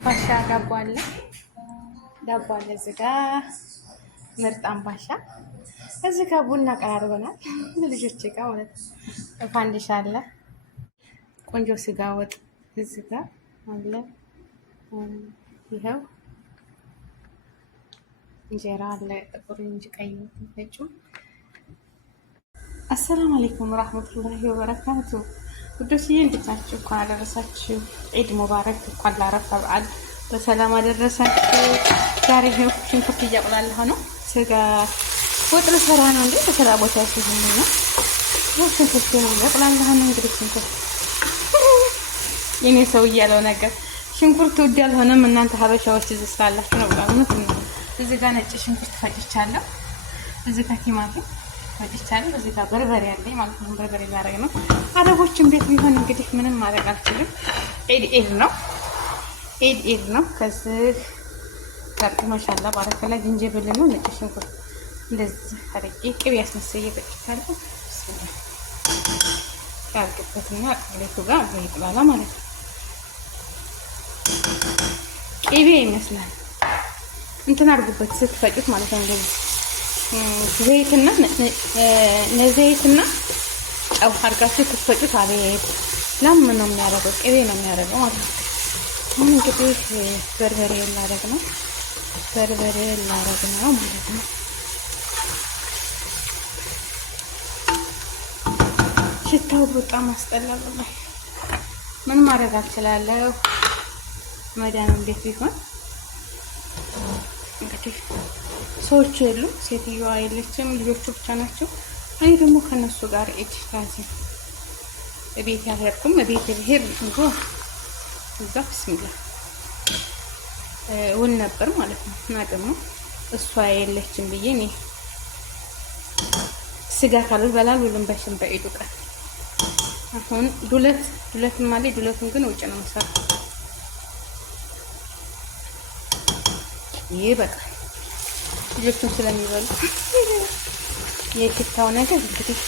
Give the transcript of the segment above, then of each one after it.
ባሻ ዳቦ አለ እዚህ ጋ ምርጥ አምባሻ እዚህ ጋ ቡና ቀራርበናል ልጆቼ ጋ ማለት ነው። ፋንዲሻ አለ፣ ቆንጆ ስጋ ወጥ እዚህ ጋ አለ። ይኸው እንጀራ አለ፣ ጥቁር እንጂ ቀይ ነጩ። አሰላሙ አለይኩም ወራህመቱላሂ ወበረካቱ። ውዶችዬ እንዴት ናችሁ? እንኳን አደረሳችሁ። ዒድ ሙባረክ። እንኳን ለአረፋ በዓል በሰላም አደረሳችሁ። ዛሬ ይሄው ሽንኩርት እያቁላለሁ ነው። ስጋ ወጥ ልሰራ ነው እንዴ? በስራ ቦታ ሲሆን ነው። ሽንኩርት እያቁላለሁ ነው። እንግዲህ ሽንኩርት የኔ ሰው እያለው ነገር ሽንኩርት ውድ ያልሆነም እናንተ ሀበሻዎች እዚህ ስላላችሁ ነው። በቃ እዚህ ጋር ነጭ ሽንኩርት ፈጭቻለሁ። እዚህ ጋር ቲማቲም ፈጭቻለሁ። እዚህ ጋር በርበሬ አለኝ ማለት ነው። በርበሬ ላደርግ ነው። አረቦችም ቤት ቢሆን እንግዲህ ምንም ማድረግ አልችልም። ኢድ ነው። ከዚህ ጋር ማሻአላ ባረከላ ዝንጅብል ነው፣ ነጭ ሽንኩርት እንደዚህ አድርጌ ቅቤ አስመስዬ ፈጭቻለሁ። ያልቅበትና ቅቤቱ ጋር ይቅላላ ማለት ነው። ቅቤ ይመስላል እንትን አድርጉበት ስትፈጩት ማለት ነው። እንደዚህ ዘይትና ጨው አድርጋችሁ ስትፈጩት አቤት ላም ነው የሚያደርገው፣ ቅቤ ነው የሚያደርገው ማለት ነው። አሁን እንግዲህ በርበሬ ላደርግ ነው ማለት ነው። ሽታው በጣም አስጠላል። ምን ማድረግ አልችላለሁ። መዳንም ቤት ቢሆን እንግዲህ ሰዎቹ የሉም፣ ሴትዮዋ የለችም፣ ልጆቹ ብቻ ናቸው። እኔ ደግሞ ከነሱ ጋር ኢድ ላዚም ቤት ያልሄድኩም። ቤት ብሄድ እንኳ እዛ ብስሚላ ውል ነበር ማለት ነው። እና ደግሞ እሷ የለችም ብዬ እኔ ስጋ ካልበላል ውልም በሽም በኢዱ ቀን አሁን ዱለት ማለት ዱለቱን ግን ውጭ ነው የምሰራው። ይሄ በቃ ልጆቹን ስለሚበሉ የሽታው ነገር እንግዲህ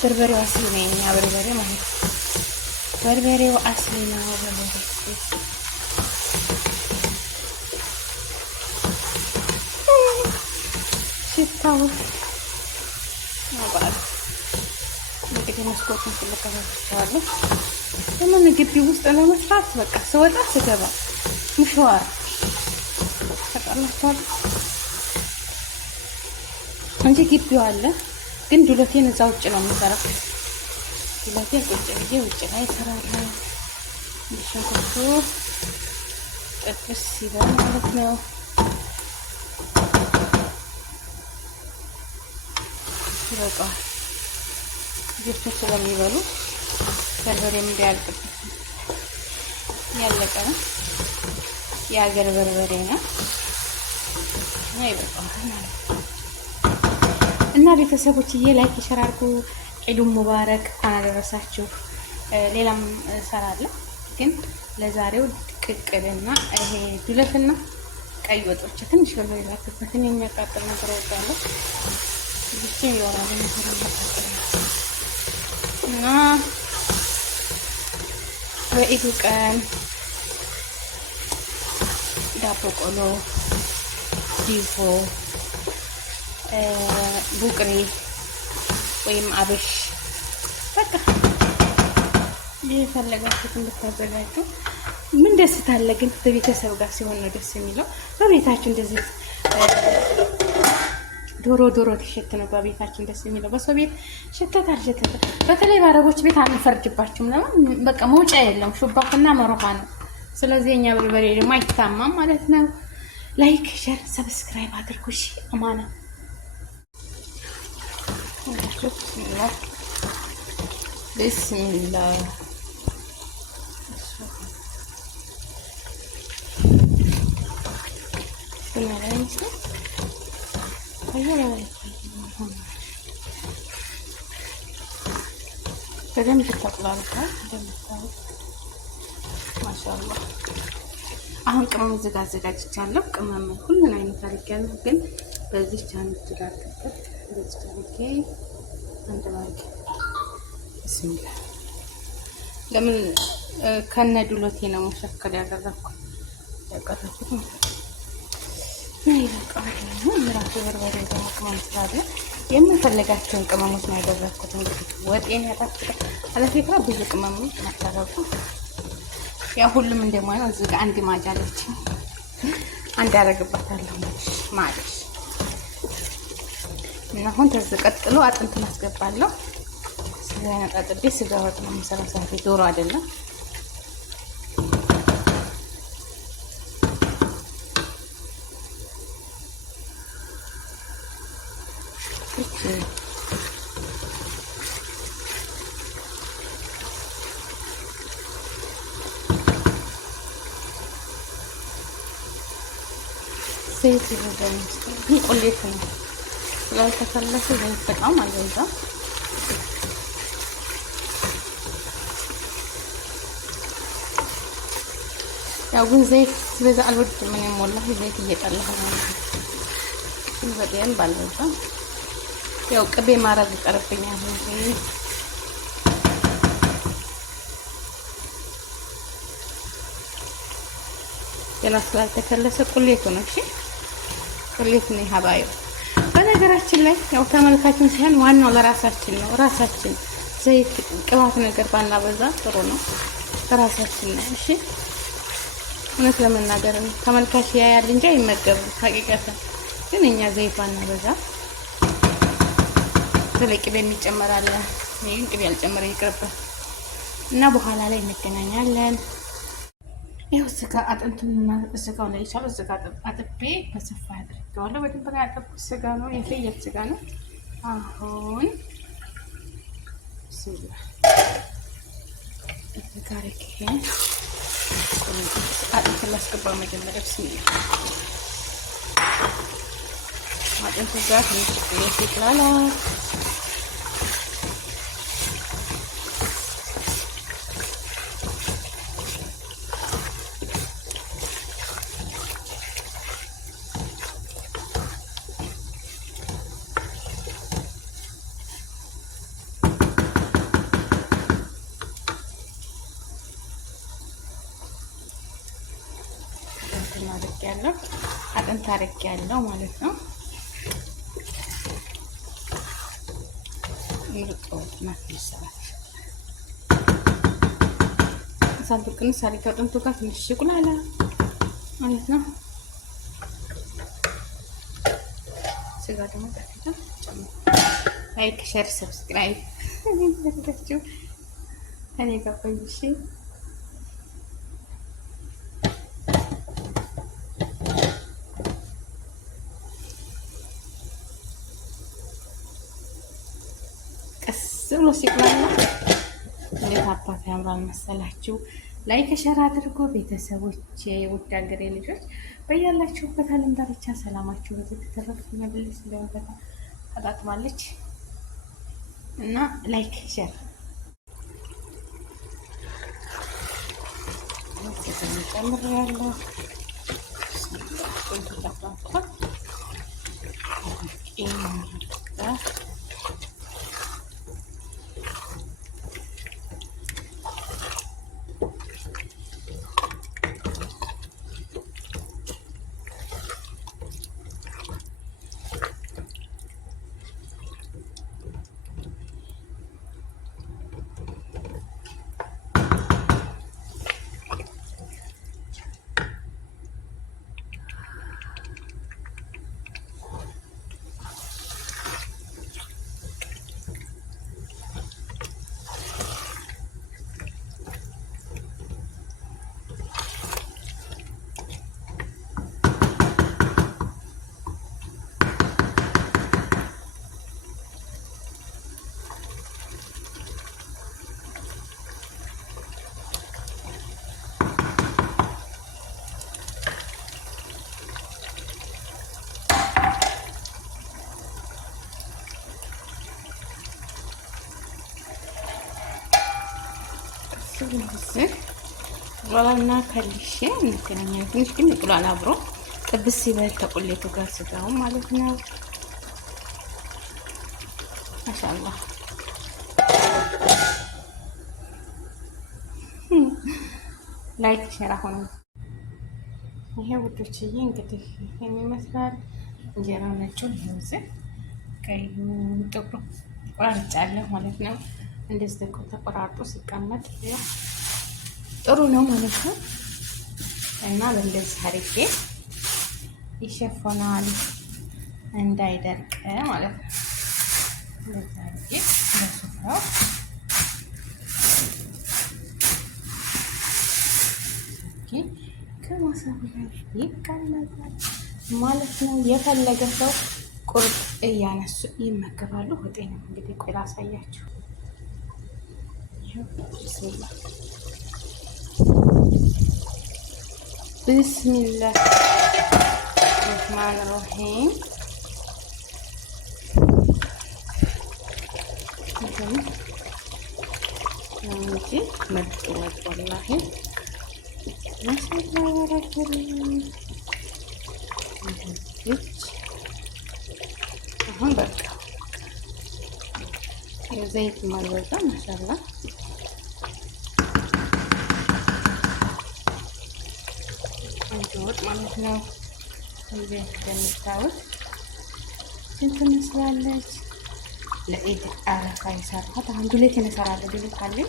በርበሬው አስሊ ነው። የኛ በርበሬ ማለት ነው። በርበሬው አስሊ ነው። ሽታው አባል እንግዲህ መስኮቱን ስለከፈትኩዋለሁ። ለምን ግቢ ውስጥ ለመስራት በቃ ስወጣ ስገባ ምሽዋር ተቀላቷል እንጂ ግቢው አለ። ግን ዱለቴን እዛ ውጭ ነው የምሰራው። ዱለቴን ቁጭ ብዬ ውጭ ላይ እሰራለሁ። ሽንኩርቱ ጥብስ ይበል ማለት ነው። ይበቃዋል። ልጆቹ ስለሚበሉ በርበሬም እንዳያልቅበት ያለቀ ነው። የሀገር በርበሬ ነው እና ይበቃዋል ማለት ነው። እና ቤተሰቦችዬ ላይክ ሸር አድርጉ። ዒዱን ሙባረክ፣ እንኳን አደረሳችሁ። ሌላም እሰራለሁ ግን ለዛሬው ቅቅልና ይሄ ዱለትና ቀይ ወጦች ትንሽ ብሎ ይላክበትን የሚያቃጥል ነገር ወጣለሁ ብቻ ይወራል እና በኢዱ ቀን ዳቦ ቆሎ፣ ዲፎ፣ ቡቅሪ ወይም አብሽ በቃ የፈለጋችሁትን ብታዘጋጁ ምን ደስታ አለ። ግን በቤተሰብ ጋር ሲሆን ነው ደስ የሚለው። በቤታችሁ እንደዚህ ዶሮ ተሸት ነው በቤታችን ደስ የሚለው። በሰው ቤት ሸተት አልሸተተ። በተለይ በአረቦች ቤት አንፈርጅባችሁም። ለምን በቃ መውጫ የለም፣ ሹባክና መሮሃ ነው። ስለዚህ የኛ በርበሬ ደግሞ አይታማም ማለት ነው። ላይክ ሼር ሰብስክራይብ አድርጉ። እሺ አማና ቢስሚላህ በደንብ ተጠቅላልቷል። እንደምታዩት ማሻአላህ። አሁን ቅመም አዘጋጅቻለሁ። ቅመም ሁሉን አይነት አድርጌያለሁ። ግን በዚህ ቻንት ጋር በዚህ ታሪኬ አንድ ማለት ብስሚላህ ለምን ከነ ዱለቴ ነው መሸከል ያደረኩት። ያቀረብኩት ነው። ይበቃል። ራሱ በርበሬ ቅመም ስላለ የምንፈልጋቸውን ቅመሞች ነው ያደረግኩት። እንግዲህ ወጤን ያጣፍጣል። አለፊክራ ብዙ ቅመሞች ማታረጉ ያው ሁሉም እንደማይሆን እዚህ ጋር አንድ ማጅ አለች። አንድ አደርግበታለሁ ማጅ እና አሁን ተዘቀጥሎ አጥንቱን አስገባለሁ። ስጋ ነጣጥቤ ስጋ ወጥ ነው የምሰራው። ዛሬ ዶሮ አይደለም። ዘይት ይዘን ቁሌት ነው ስላልተፈለሰ ዘይት በጣም አልበዛም። ያው ግን ዘይት ሲበዛ አልወድም። ምን ሞላ ዘይት እየጠላሁ ነው። በደንብ ባልበዛም ያው ቅቤ ማረግ ይቀርብኛል እንጂ ገና ስላልተከለሰ ቁሌቱ ነው። እሺ ቁሌቱ ነው ሀባዩ። በነገራችን ላይ ያው ተመልካችን ሲሆን ዋናው ለራሳችን ነው። ራሳችን ዘይት ቅባት ነገር ባናበዛ ጥሩ ነው። ራሳችን ነው። እሺ እውነት ለመናገር ተመልካች ያያል እንጂ አይመገቡ። ሀቂቀታ ግን እኛ ዘይት ባናበዛ ስለቂ በሚጨመራለ ይሄን ቅቤ ያልጨመረ ይቅርብ እና በኋላ ላይ እንገናኛለን። ይኸው ስጋ አጥንቱንና ስጋው ላይ ይቻላል። ስጋ አጥቤ በሰፋ አድርጌዋለሁ። በደንብ ላይ አጥቤ ስጋ ነው የፍየል ስጋ ነው። አሁን ስጋ ታሪክ አጥንት ላስገባ መጀመሪያ ብስሚላ አጥንቱ ጋር ትንሽ ይቅላል። አጥንት አድርጌያለሁ ማለት ነው። ይርጦት ማስመሰላት ሳንቱ ቅንስ አድርጌ አጥንቱ ጋር ትንሽ ይቁላላ ማለት ነው። ስጋ ደግሞ ጠፍታ ጨምሮ ላይክ፣ ሼር፣ ሰብስክራይብ አድርጋችሁ እኔ ጋር ቆዩ እሺ። ብሎ ሲቁላላ እንዴት አባት ያምራል መሰላችሁ። ላይክ ሸር አድርጎ ቤተሰቦቼ፣ ውድ ሀገሬ ልጆች በያላችሁበት ዓለም ዳርቻ ሰላማችሁ ብዙ ተተረፈ ይመልስ። ስለወጣ ተጣጥማለች እና ላይክ ሸር ጨምሬያለሁ። እንደዚህ ወላና ከልሼ እንገናኛለን። ትንሽ ግን ይቁላል አብሮ ጥብስ ሲበል ተቆሌቱ ጋር ስጋው ማለት ነው። ማሻአላህ ላይክ ሼር አሁን ይሄ ውዶችዬ እንግዲህ ይሄን ይመስላል። እንጀራው ነጩን ይኸውልህ ቀይ ጥቁር ቆራርጫለሁ ማለት ነው። እንደዚህ ተቆራርጦ ሲቀመጥ ጥሩ ነው ማለት ነው። እና በእንደዚህ አድርጌ ይሸፈናል እንዳይደርቅ ማለት ነው። እንደዚህ አድርጌ በሱፍራው ከማሳብ ላይ ይቀመጣል ማለት ነው። የፈለገ ሰው ቁርጥ እያነሱ ይመገባሉ። ወጤ ነው እንግዲህ ቆይ ላሳያችሁ። ብስሚላህ ረህማን ረሂም እንጂ መጥ ወጥ ወላሂ ማሻአላ ባረከልኝ። አሁን በቃ የዘይት ማልበዛ ማሻአላ ወጥ ማለት ነው። እዚህ እንደምታዩት ስንት መስላለች። ለኢድ አረፋ የሰራሁት አሁን ዱሌት እሰራለሁ። ዱሌት አለኝ፣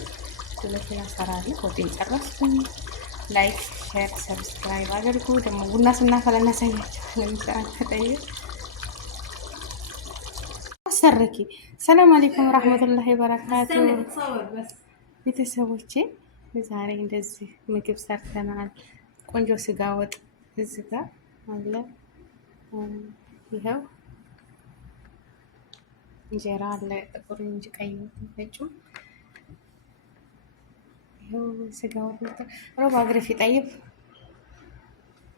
ዱሌት እሰራለሁ። ወጤን ጨረስኩኝ። ላይክ፣ ሼር፣ ሰብስክራይብ አድርጉ። ደግሞ ቡና ስናፈላ እናሳያችኋለን። ተጠይቅ አሰረኪ። ሰላም አለይኩም ወራህመቱላሂ ወበረካቱ ቤተሰቦቼ፣ ዛሬ እንደዚህ ምግብ ሰርተናል። ቆንጆ ስጋ ወጥ እዚህ ጋር አለ። ይኸው እንጀራ አለ፣ ጥቁር እንጂ ቀይ ነጩ። ይኸው ስጋ ወጥ ሮባ ግረፊ ጠይብ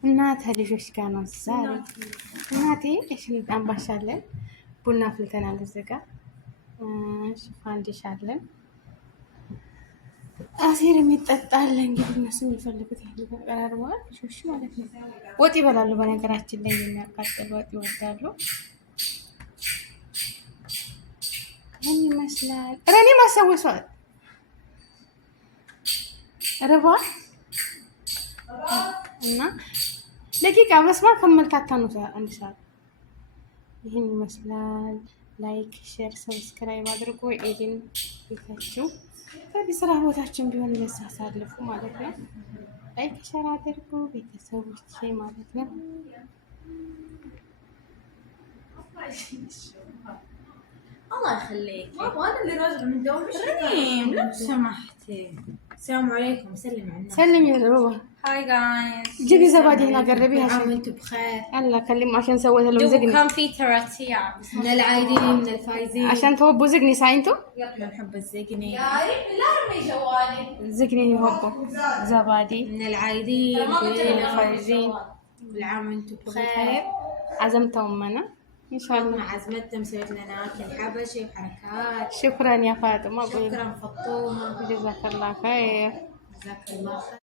እና ተልጆች ጋር ነው ዛሬ። እናቴ እሽን አምባሻለን፣ ቡና ፍልተናል። እዚህ ጋር ፋንዲሽ አለን፣ አሲር የሚጠጣል። እንግዲህ እነሱ የሚፈልጉት ያቀራርበዋል። ልጆች ማለት ነው። ወጥ ይበላሉ። በነገራችን ላይ የሚያቃጥል ወጥ ይወዳሉ። ምን ይመስላል? ረኔ ማሰወሷል ረባ እና ደቂቃ መስማ ከመልካታ ነው። አንድ ሰዓት ይህን ይመስላል። ላይክ፣ ሼር፣ ሰብስክራይብ አድርጎ ኤዲን ቤታችሁ በዚህ ስራ ቦታችን ቢሆን በዛ አሳልፉ ማለት ነው። ላይክ ሼር አድርጉ ቤተሰቦቼ ማለት ነው። الله يخليك بابا انا اللي راجعه من دوري ريم لو سمحتي. السلام عليكم. سلم على الناس. سلم يا بابا. هاي جايز. جيبي زبادي هنا قربيها عشان انتم بخير. يلا كلم عشان سويت لهم زقني. كان في تراتيع من العايدين من الفايزين عشان توبوا زقني ساينتو. يلا نحب الزقني. يا ريت لا ارمي جوالي. زقني يوبوا زبادي من العايدين من الفايزين. كل عام وانتم بخير. عزمتهم انا ان شاء الله. عزمتنا مسويت لنا اكل حبشي وحركات. شكرا يا فاطمه. شكرا فطومه. جزاك الله خير. جزاك الله خير.